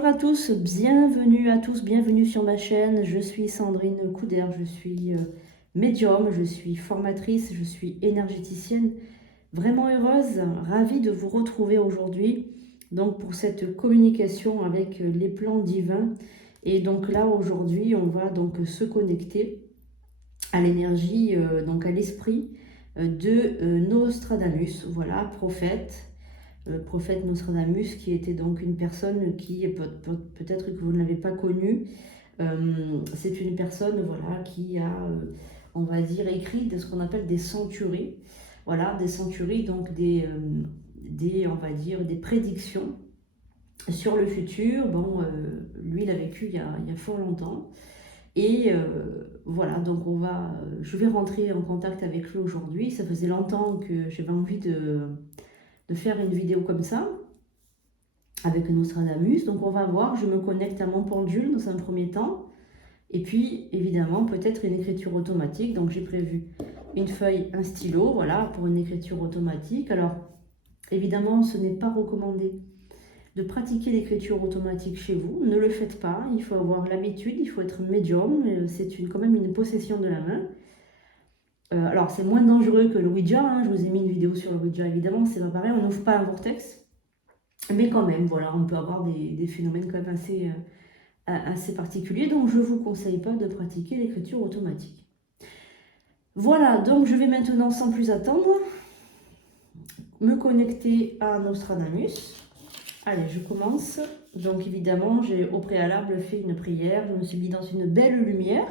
Bonjour à tous, bienvenue sur ma chaîne. Je suis Sandrine Couder, je suis médium, je suis formatrice, je suis énergéticienne. Vraiment heureuse, ravie de vous retrouver aujourd'hui donc pour cette communication avec les plans divins. Et donc là aujourd'hui, on va donc se connecter à l'énergie, donc à l'esprit de Nostradamus, voilà, prophète Nostradamus, qui était donc une personne qui, peut-être que vous ne l'avez pas connue, c'est une personne voilà, qui a, on va dire, écrit ce qu'on appelle des centuries. Voilà, des centuries, donc on va dire, des prédictions sur le futur. Bon, lui, il a vécu il y a fort longtemps. Et voilà, donc je vais rentrer en contact avec lui aujourd'hui. Ça faisait longtemps que j'avais envie de faire une vidéo comme ça avec Nostradamus. Donc on va voir, je me connecte à mon pendule dans un premier temps. Et puis évidemment peut-être une écriture automatique. Donc j'ai prévu une feuille, un stylo, voilà, pour une écriture automatique. Alors évidemment ce n'est pas recommandé de pratiquer l'écriture automatique chez vous. Ne le faites pas, il faut avoir l'habitude, il faut être médium. C'est quand même une possession de la main. Alors c'est moins dangereux que le Ouija, hein. Je vous ai mis une vidéo sur le Ouija évidemment, c'est pas pareil, on n'ouvre pas un vortex. Mais quand même, voilà, on peut avoir des phénomènes quand même assez particuliers. Donc, je ne vous conseille pas de pratiquer l'écriture automatique. Voilà, donc je vais maintenant, sans plus attendre, me connecter à Nostradamus. Allez, je commence. Donc, évidemment, j'ai au préalable fait une prière. Je me suis mis dans une belle lumière.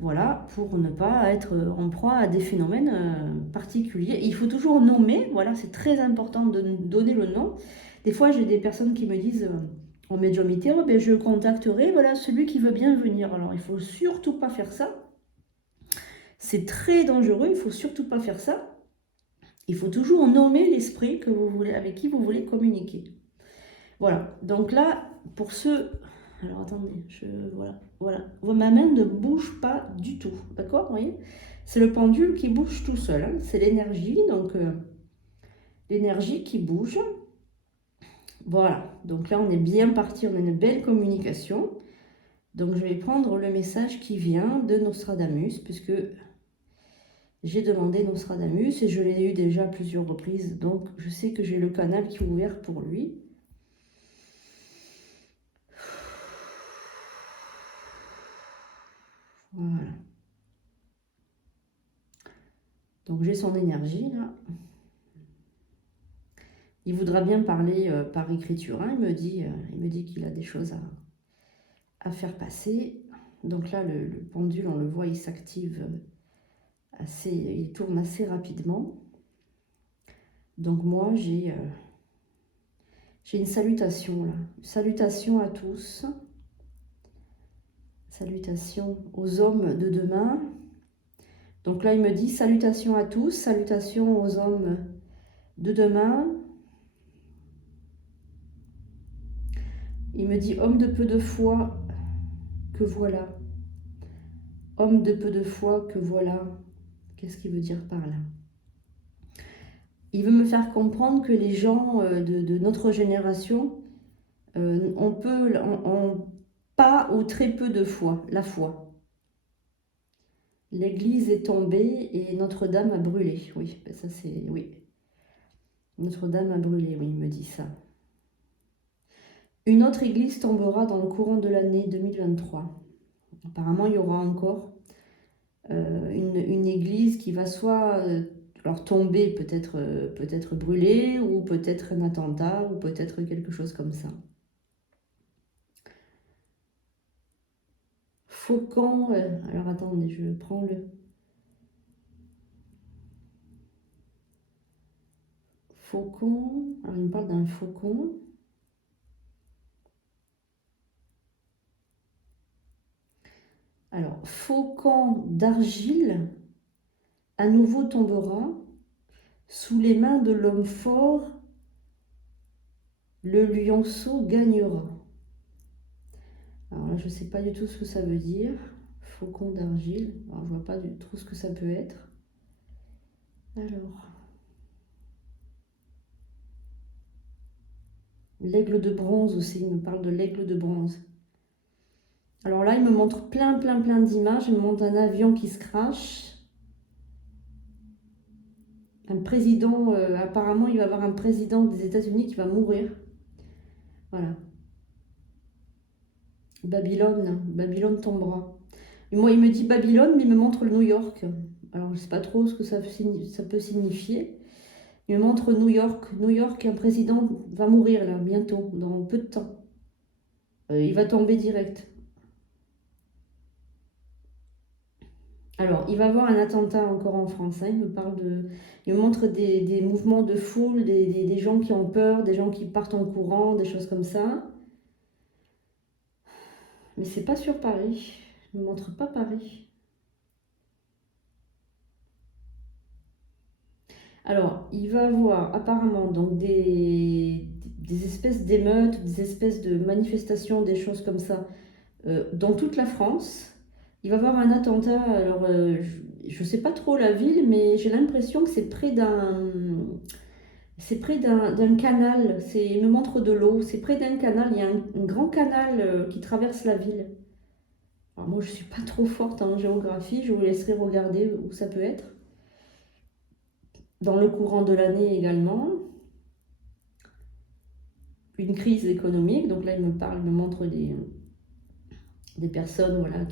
Voilà, pour ne pas être en proie à des phénomènes particuliers. Il faut toujours nommer, voilà, c'est très important de donner le nom. Des fois, j'ai des personnes qui me disent en médiumnité, oh, ben, je contacterai voilà, celui qui veut bien venir. Alors, il ne faut surtout pas faire ça. C'est très dangereux, il ne faut surtout pas faire ça. Il faut toujours nommer l'esprit que vous voulez, avec qui vous voulez communiquer. Voilà, donc là, pour ceux... Alors attendez, voilà. Ma main ne bouge pas du tout, d'accord, vous voyez? C'est le pendule qui bouge tout seul, hein. C'est l'énergie, donc l'énergie qui bouge. Voilà, donc là on est bien parti, on a une belle communication. Donc je vais prendre le message qui vient de Nostradamus, puisque j'ai demandé Nostradamus et je l'ai eu déjà à plusieurs reprises, donc je sais que j'ai le canal qui est ouvert pour lui. Voilà. Donc j'ai son énergie là. Il voudra bien parler par écriture, hein. Il me dit qu'il a des choses à faire passer. Donc là, le pendule, on le voit, il s'active il tourne assez rapidement. Donc moi, j'ai une salutation là. Salutation à tous. Salutations aux hommes de demain. Donc là, il me dit salutations à tous, salutations aux hommes de demain. Il me dit homme de peu de foi, que voilà. Homme de peu de foi, que voilà. Qu'est-ce qu'il veut dire par là? Il veut me faire comprendre que les gens de notre génération ont pas ou très peu de foi, la foi. L'église est tombée et Notre-Dame a brûlé. Oui, ça c'est... Oui. Notre-Dame a brûlé, oui, il me dit ça. Une autre église tombera dans le courant de l'année 2023. Apparemment, il y aura encore une église qui va soit alors tomber, peut-être brûler, ou peut-être un attentat, ou peut-être quelque chose comme ça. Faucon, alors attendez, je prends le... Faucon, alors il me parle d'un faucon. Alors, faucon d'argile, à nouveau tombera sous les mains de l'homme fort, le lionceau gagnera. Alors là, je ne sais pas du tout ce que ça veut dire. Faucon d'argile, alors je ne vois pas du tout ce que ça peut être. Alors, L'aigle de bronze aussi, il me parle de l'aigle de bronze. Alors là, il me montre plein d'images. Il me montre un avion qui se crache. Un président, apparemment, il va y avoir un président des États-Unis qui va mourir. Voilà. Babylone tombera. Et moi, il me dit Babylone, mais il me montre le New York. Alors, je ne sais pas trop ce que ça peut signifier. Il me montre New York. New York, un président va mourir là, bientôt, dans peu de temps. Il va tomber direct. Alors, il va y avoir un attentat encore en France. Hein. Il me montre des mouvements de foule, des gens qui ont peur, des gens qui partent en courant, des choses comme ça. Mais c'est pas sur Paris. Il me montre pas Paris. Alors, il va y avoir apparemment donc des espèces d'émeutes, des espèces de manifestations, des choses comme ça dans toute la France. Il va y avoir un attentat. Alors, je ne sais pas trop la ville, mais j'ai l'impression que c'est près d'un canal. Il me montre de l'eau. C'est près d'un canal. Il y a un grand canal qui traverse la ville. Alors moi, je ne suis pas trop forte en géographie. Je vous laisserai regarder où ça peut être. Dans le courant de l'année également. Une crise économique. Donc là, il me montre des personnes voilà,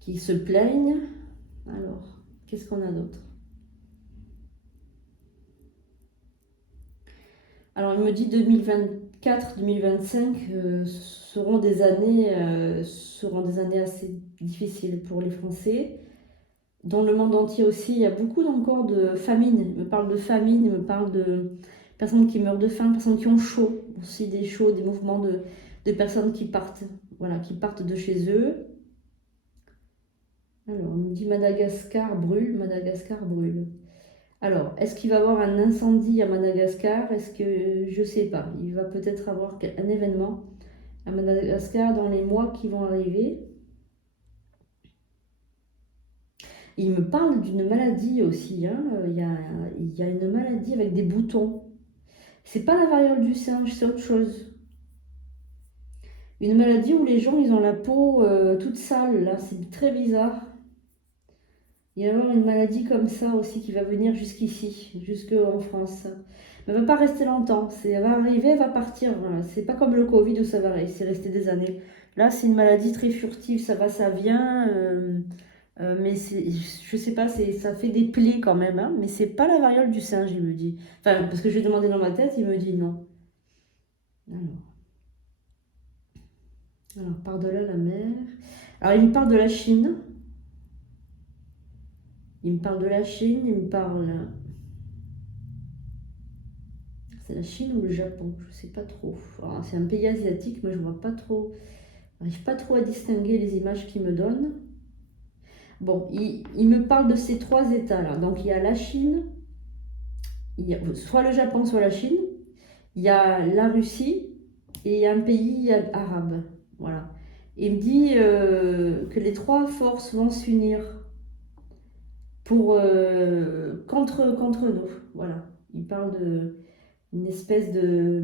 qui se plaignent. Alors, qu'est-ce qu'on a d'autre? Alors, il me dit 2024-2025 seront des années assez difficiles pour les Français. Dans le monde entier aussi, il y a beaucoup encore de famine. Il me parle de famine, il me parle de personnes qui meurent de faim, personnes qui ont chaud, aussi des mouvements de personnes qui partent, voilà, qui partent de chez eux. Alors, on me dit Madagascar brûle. Alors, est-ce qu'il va y avoir un incendie à Madagascar? Est-ce que je sais pas. Il va peut-être avoir un événement à Madagascar dans les mois qui vont arriver. Il me parle d'une maladie aussi. Hein. Il y a une maladie avec des boutons. C'est pas la variole du singe, c'est autre chose. Une maladie où les gens ils ont la peau toute sale. Là, c'est très bizarre. Il va y avoir une maladie comme ça aussi qui va venir jusqu'ici, jusqu'en France. Mais elle ne va pas rester longtemps. Elle va arriver, elle va partir. Voilà. C'est pas comme le Covid où ça va rester des années. Là, c'est une maladie très furtive, ça va, ça vient. Mais je sais pas, ça fait des plaies quand même. Hein, mais c'est pas la variole du singe, il me dit. Enfin, parce que je lui ai demandé dans ma tête, il me dit non. Alors par-delà la mer. Alors, il me parle de la Chine. Il me parle de la Chine, il me parle. C'est la Chine ou le Japon, je sais pas trop. C'est un pays asiatique, mais je vois pas trop. J'arrive pas trop à distinguer les images qu'il me donne. Bon, il me parle de ces trois États-là. Donc il y a la Chine, il y a soit le Japon, soit la Chine. Il y a la Russie et il y a un pays arabe. Voilà. Il me dit que les trois forces vont s'unir contre nous. Voilà. Il parle de une espèce de...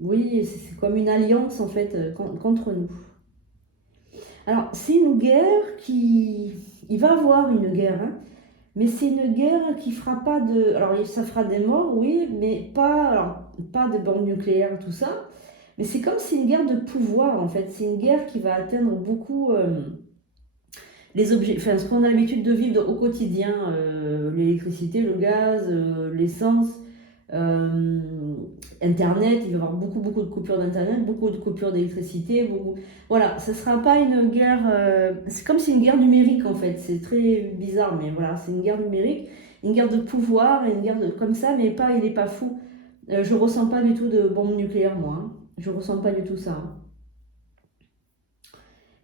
Oui, c'est comme une alliance en fait contre nous. Alors, c'est une guerre qui... Il va y avoir une guerre, hein, mais c'est une guerre qui fera pas de... Alors, ça fera des morts, oui, mais pas de bombes nucléaires, tout ça. Mais c'est comme c'est une guerre de pouvoir en fait. C'est une guerre qui va atteindre beaucoup les objets, enfin, ce qu'on a l'habitude de vivre au quotidien, l'électricité, le gaz, l'essence. Euh, Internet, il va y avoir beaucoup de coupures d'Internet, beaucoup de coupures d'électricité. Voilà, ce ne sera pas une guerre. C'est comme c'est une guerre numérique en fait. C'est très bizarre, mais voilà, c'est une guerre numérique, une guerre de pouvoir, une guerre comme ça, mais pas, il n'est pas fou. Je ressens pas du tout de bombe nucléaire, moi. Hein. Je ressens pas du tout ça. Hein.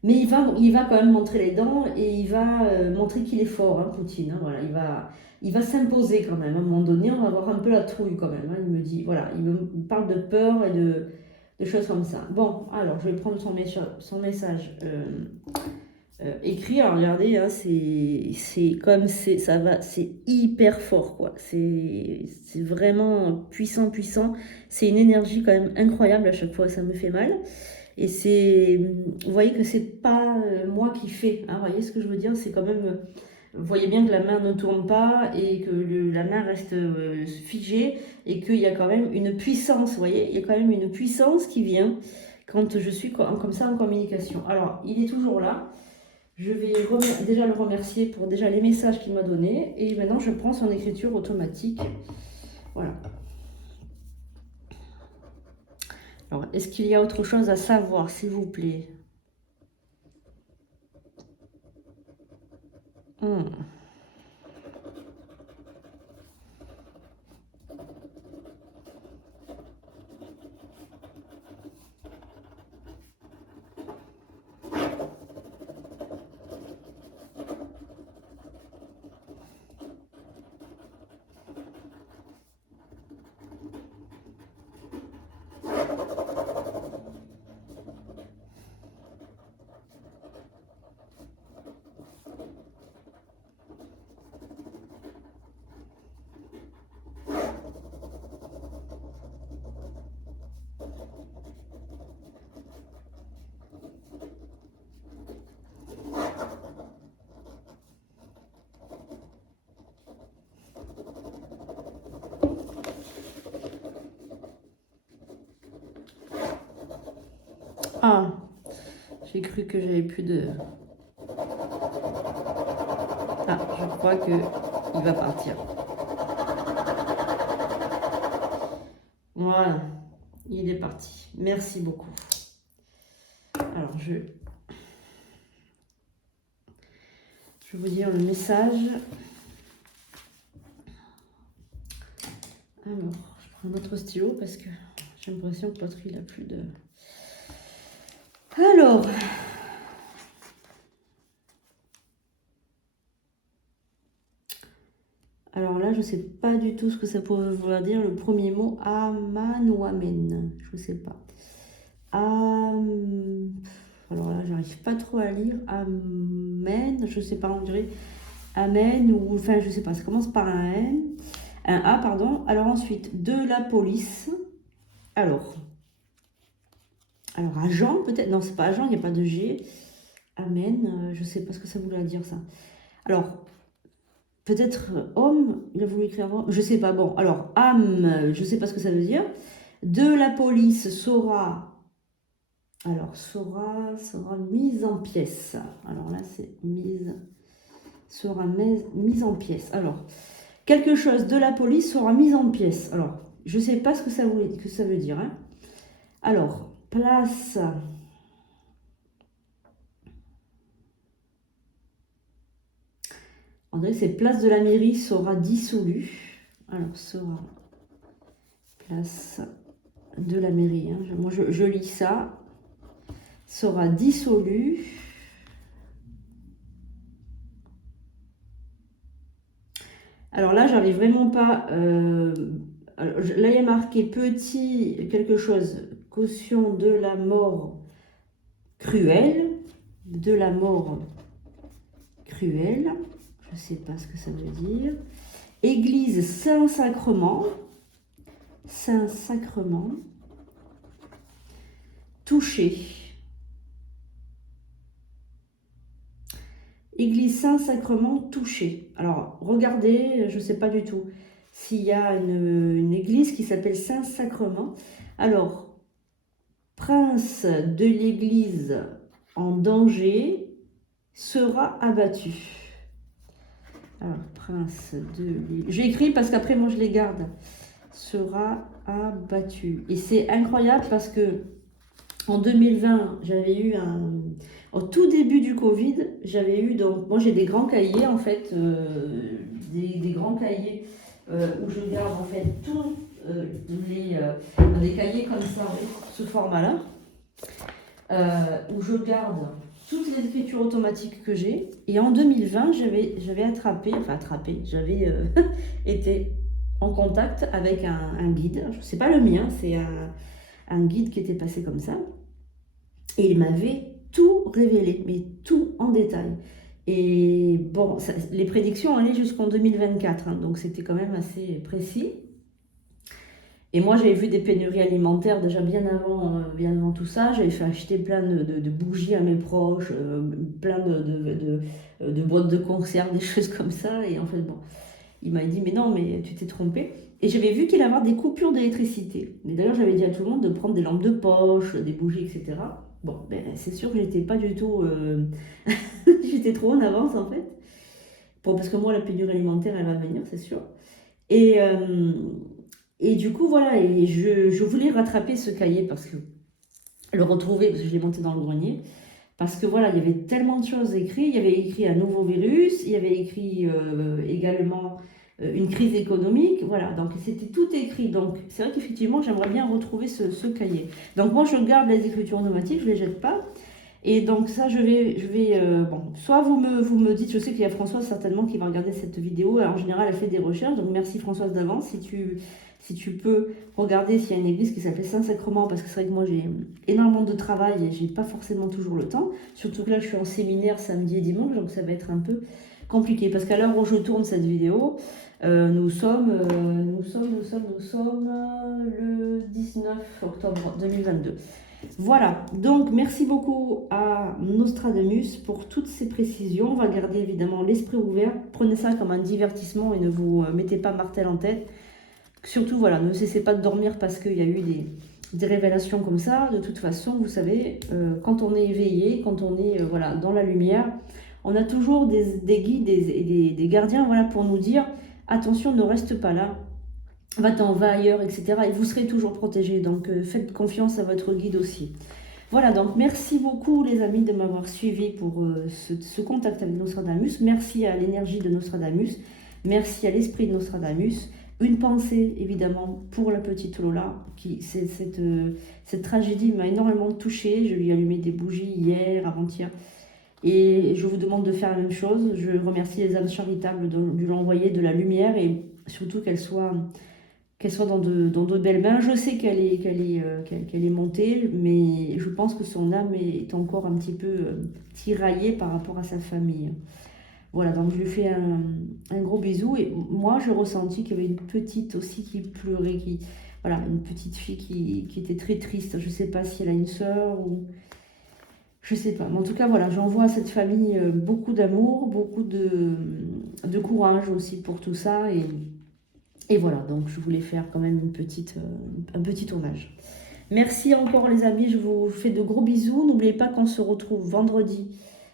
Mais il va quand même montrer les dents et il va montrer qu'il est fort, hein, Poutine. Hein, voilà, il va s'imposer quand même. À un moment donné, on va avoir un peu la trouille quand même. Hein, il me dit, voilà, il me parle de peur et de choses comme ça. Bon, alors je vais prendre son message. écrire, regardez, hein, c'est comme ça va, c'est hyper fort, quoi. C'est vraiment puissant, puissant. C'est une énergie quand même incroyable à chaque fois, ça me fait mal. Et c'est, vous voyez que c'est pas moi qui fais, hein, vous voyez ce que je veux dire? C'est quand même, vous voyez bien que la main ne tourne pas et que la main reste figée et qu'il y a quand même une puissance, vous voyez? Il y a quand même une puissance qui vient quand je suis comme ça en communication. Alors, il est toujours là. Je vais déjà le remercier pour déjà les messages qu'il m'a donnés. Et maintenant, je prends son écriture automatique. Voilà. Alors, est-ce qu'il y a autre chose à savoir, s'il vous plaît? Ah, j'ai cru que j'avais plus de... Ah, je crois que il va partir. Voilà, il est parti. Merci beaucoup. Alors, je vais vous dire le message. Alors, je prends un autre stylo parce que j'ai l'impression que l'autre, il a plus de... Alors là, je ne sais pas du tout ce que ça pourrait vouloir dire. Le premier mot, aman ou amen. Je ne sais pas. Alors là, j'arrive pas trop à lire. Amen, je ne sais pas, on dirait amen ou... Enfin, je ne sais pas, ça commence par un N. Un A, pardon. Alors ensuite, de la police. Alors agent, peut-être. Non, c'est pas agent, il n'y a pas de G. Amen, je ne sais pas ce que ça voulait dire, ça. Alors... Peut-être homme, il a voulu écrire homme, je sais pas. Bon, alors âme, je sais pas ce que ça veut dire. De la police sera, alors sera mise en pièces. Alors là, c'est sera mise en pièces. Alors, quelque chose de la police sera mise en pièces. Alors, je sais pas ce que ça veut dire. Hein. Alors, place. On dirait que c'est place de la mairie sera dissolue. Alors, sera place de la mairie. Hein. Moi, je lis ça. Sera dissolue. Alors là, j'arrive vraiment pas... alors, là, il y a marqué petit quelque chose. Caution de la mort cruelle. De la mort cruelle. Je ne sais pas ce que ça veut dire. Église Saint-Sacrement. Saint-Sacrement. Touché. Église Saint-Sacrement touché. Alors, regardez, je ne sais pas du tout s'il y a une église qui s'appelle Saint-Sacrement. Alors, prince de l'église en danger sera abattu. Alors, prince de l'église... J'ai écrit parce qu'après, moi, je les garde. Sera abattu. Et c'est incroyable parce que en 2020, j'avais eu au tout début du Covid, j'avais eu, donc, moi j'ai des grands cahiers en fait, des grands cahiers où je garde en fait tous des cahiers comme ça, ce format-là, où je garde toutes les écritures automatiques que j'ai. Et en 2020, j'avais j'avais été en contact avec un guide. C'est pas le mien, c'est un guide qui était passé comme ça. Et il m'avait tout révéler, mais tout en détail. Et bon, les prédictions allaient jusqu'en 2024, hein, donc c'était quand même assez précis. Et moi, j'avais vu des pénuries alimentaires déjà bien avant tout ça. J'avais fait acheter plein de bougies à mes proches, plein de boîtes de conserve, des choses comme ça. Et en fait, bon, il m'a dit, mais non, mais tu t'es trompé. Et j'avais vu qu'il allait y avoir des coupures d'électricité. Mais d'ailleurs, j'avais dit à tout le monde de prendre des lampes de poche, des bougies, etc. Bon, ben, c'est sûr que j'étais pas du tout... j'étais trop en avance, en fait. Bon, parce que moi, la pénurie alimentaire, elle va venir, c'est sûr. Et... Et du coup, voilà, et je voulais rattraper ce cahier parce que le retrouver, parce que je l'ai monté dans le grenier, parce que voilà, il y avait tellement de choses écrites. Il y avait écrit un nouveau virus, il y avait écrit également une crise économique, voilà, donc c'était tout écrit. Donc c'est vrai qu'effectivement, j'aimerais bien retrouver ce cahier. Donc moi, je garde les écritures automatiques, je ne les jette pas. Et donc ça, bon, soit vous me dites, je sais qu'il y a Françoise certainement qui va regarder cette vidéo. En général, elle fait des recherches, donc merci Françoise d'avance. Si tu peux regarder s'il y a une église qui s'appelle Saint-Sacrement, parce que c'est vrai que moi j'ai énormément de travail et j'ai pas forcément toujours le temps. Surtout que là, je suis en séminaire samedi et dimanche, donc ça va être un peu compliqué. Parce qu'à l'heure où je tourne cette vidéo, nous sommes le 19 octobre 2022. Voilà, donc merci beaucoup à Nostradamus pour toutes ces précisions. On va garder évidemment l'esprit ouvert. Prenez ça comme un divertissement et ne vous mettez pas martel en tête. Surtout, voilà, ne cessez pas de dormir parce qu'il y a eu des révélations comme ça. De toute façon, vous savez, quand on est éveillé, quand on est voilà, dans la lumière, on a toujours des guides et des gardiens voilà, pour nous dire « Attention, ne reste pas là. Va-t'en, va ailleurs, etc. » Et vous serez toujours protégé. Donc, faites confiance à votre guide aussi. Voilà, donc merci beaucoup les amis de m'avoir suivi pour ce contact avec Nostradamus. Merci à l'énergie de Nostradamus. Merci à l'esprit de Nostradamus. Une pensée évidemment pour la petite Lola. Cette tragédie m'a énormément touchée. Je lui ai allumé des bougies hier, avant-hier. Et je vous demande de faire la même chose. Je remercie les âmes charitables de lui envoyer de la lumière et surtout qu'elle soit dans de belles mains. Je sais qu'elle est montée, mais je pense que son âme est encore un petit peu tiraillée par rapport à sa famille. Voilà, donc je lui fais un gros bisou. Et moi, j'ai ressenti qu'il y avait une petite aussi qui pleurait, voilà, une petite fille qui était très triste. Je ne sais pas si elle a une sœur ou... Je ne sais pas. Mais en tout cas, voilà, j'envoie à cette famille beaucoup d'amour, beaucoup de courage aussi pour tout ça. Et voilà, donc je voulais faire quand même un petit tournage. Merci encore les amis, je vous fais de gros bisous. N'oubliez pas qu'on se retrouve vendredi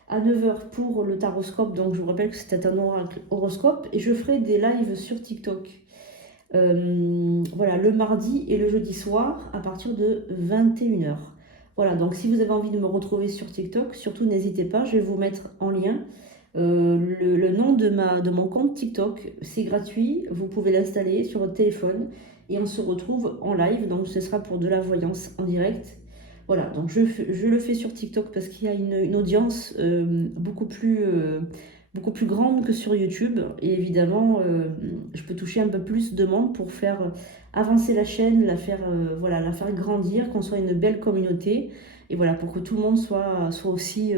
à 9 h pour le taroscope. Donc je vous rappelle que c'était un oracle horoscope. Et je ferai des lives sur TikTok. Voilà, le mardi et le jeudi soir à partir de 21 h. Voilà, donc si vous avez envie de me retrouver sur TikTok, surtout n'hésitez pas, je vais vous mettre en lien. Le nom de mon compte TikTok, c'est gratuit, vous pouvez l'installer sur votre téléphone et on se retrouve en live, donc ce sera pour de la voyance en direct. Voilà, donc je le fais sur TikTok parce qu'il y a une audience beaucoup plus grande que sur YouTube et évidemment je peux toucher un peu plus de monde pour faire avancer la chaîne, la faire grandir, qu'on soit une belle communauté. Et voilà, pour que tout le monde soit aussi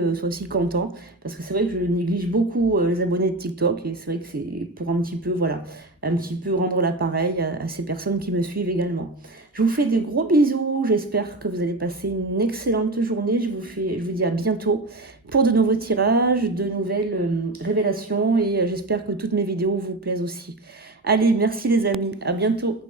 content. Parce que c'est vrai que je néglige beaucoup les abonnés de TikTok. Et c'est vrai que c'est pour un petit peu rendre l'appareil à ces personnes qui me suivent également. Je vous fais des gros bisous. J'espère que vous allez passer une excellente journée. Je vous dis à bientôt pour de nouveaux tirages, de nouvelles révélations. Et j'espère que toutes mes vidéos vous plaisent aussi. Allez, merci les amis. À bientôt.